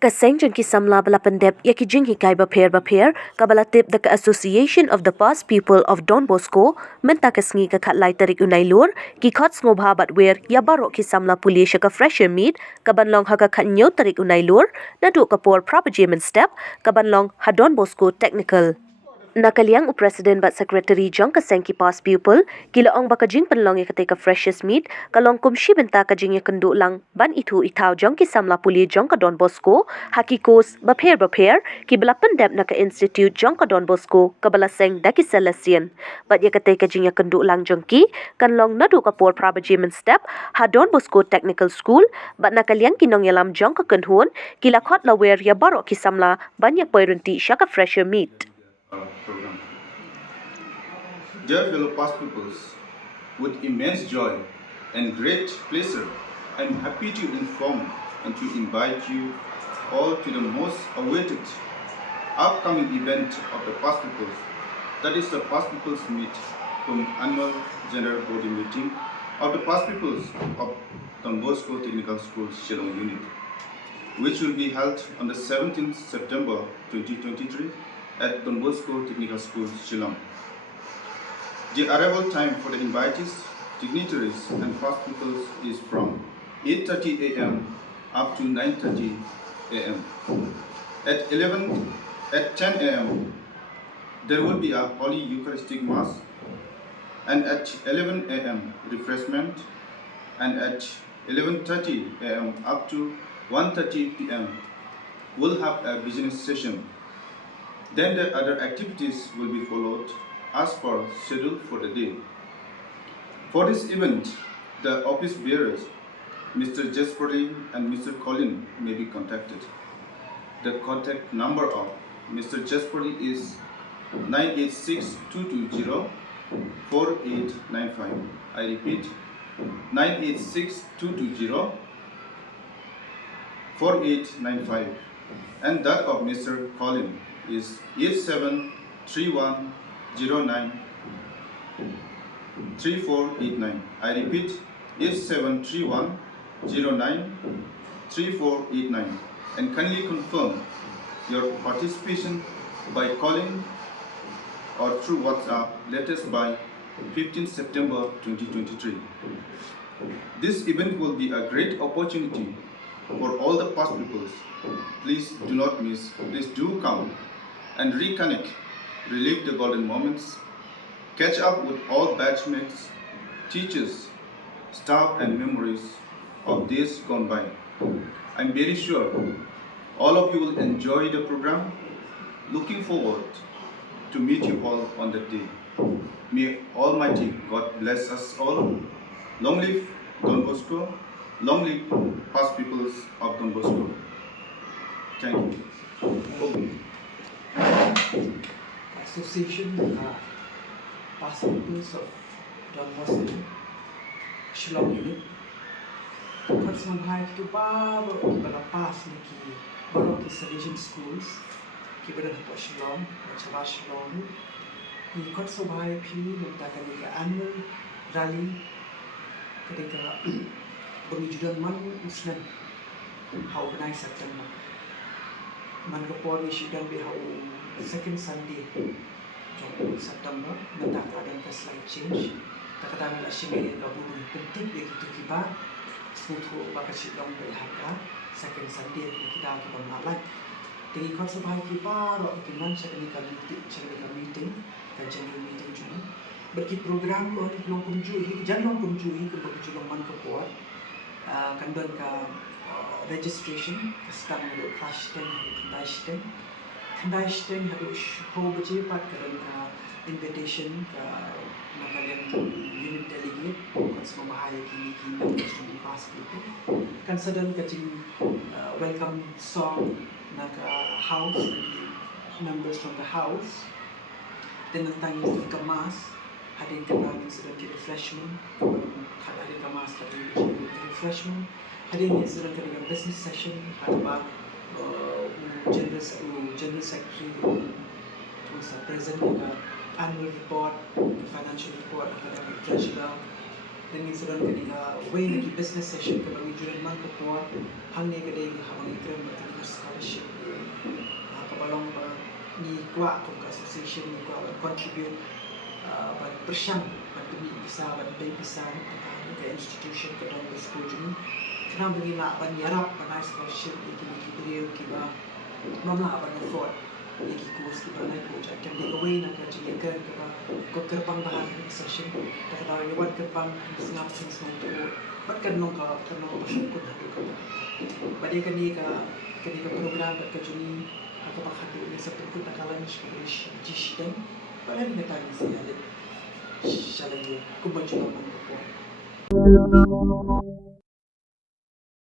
Kaseng jong ki samla bala pyndep ya ki jing hikai bapher kabala tip the Association of the Past People of Don Bosco mynta ka sngi ka khat lai Tarik Nailur ki Khot sngewbha batwer ya baroh ki samla pule ka fresher meat kaban long ha ka khat nyau Tarik Nailur naduh ka por baje mynstep kaban long ha Donbosco technical Nakaliang President but Secretary Jong kaseng ki past pupil kila ong baka jing pynlong ka take freshest meat kalong kumshi bynta ka jing kynduh lang ban ithuh jong ki samla puli jong ka Donbosco haki kos bapher ki bala pyndep na ka institute jong ka Donbosco ka bala seng da ki Celestian but ya ka take ka jing kynduh lang jong ki kanlong naduh ka por baje mynstep ha Donbosco Technical School but nakaliang kinong yalam jong ka kanhun kila Khot lawer ya baroh ki samla ban ya poirunti sya ka fresher meat program. Dear fellow past pupils, with immense joy and great pleasure, I am happy to inform and to invite you all to the most awaited upcoming event of the past pupils, that is the past pupils meet from annual general body meeting of the past pupils of Donbosco Technical School Shillong Unit, which will be held on the 17th September 2023 at Donbosco Technical School, Shillong. The arrival time for the invitees, dignitaries and past pupils is from 8:30 a.m. up to 9:30 a.m. At 10 a.m. there will be a Holy Eucharistic Mass, and at 11 a.m. refreshment, and at 11:30 a.m. up to 1:30 p.m. we'll have a business session. Then the other activities will be followed as per schedule for the day. For this event, the office bearers, Mr. Jesperi and Mr. Colin, may be contacted. The contact number of Mr. Jesperi is 986-220-4895. I repeat, 986-220-4895. And that of Mr. Colin is 8731093489. I repeat, 8731093489. And kindly confirm your participation by calling or through WhatsApp latest by 15 September 2023. This event will be a great opportunity for all the past pupils. Please do not miss. Please do come and reconnect, relive the golden moments, catch up with all batchmates, teachers, staff and memories of days gone by. I'm very sure all of you will enjoy the program. Looking forward to meet you all on that day. May Almighty God bless us all. Long live Don Bosco. Long live past pupils of Don Bosco. Thank you. Association past pupils of Don Bosco Shillong Unit. Khot sngewbha ki baroh ki bala pas ni ki baroh ki Salesian schools ki bada po Shillong, Chaba Shillong. Ni Khot sngewbha pi mynta ka ni ka annual rally ketika pengujudan man usnan how organize September. Man report ni sidang bi how second Sunday Jong September mynta ka ada slide change. Takadami la shimei la bulu penting dia gitu kiba smooth baka Shillong berhaka second Sunday kita kita malai. Jadi Khot sngewbha ki baroh ki man second meeting dan general meeting juga. Bagi program ko di long kumjui jangan kumjui ke bagi Shillong man ko kuat kan don ka registration kastam do crash ten Kandai harus ho baje pat karan ka invitation ka nakalian unit delegate Khot sngewbha ki di past people kan sedang ka jing welcome song naka house members from the house then tentang ka mass hadin ka namin sedang ki refreshment hadin ka mass hadin refreshment hadin sedang ka business session hadba general secretary was present in the annual report, financial report report akademi Jingialang dengan sedang kena way lagi business session ke bagi juran man report hang ni kedai hang ni keren berkena scholarship kebalong ni kuat ke association ni kuat contribute bersama bagi bisa bagi bisa ke institution ke Donbosco Jong kenapa bagi nak ban yarap ban scholarship ni beliau kiba mamla ban Khot ni kurs kiba naik project kan di kawin nak jadi ke kerbang bahan session tak tahu yawan kerbang sengap sing tu bat kan nong bersyukur hadu ke badai kan ni ke program ke juni aku bakhadu ni seperti takalan jishden pada ni tadi saya ada shalai ku baca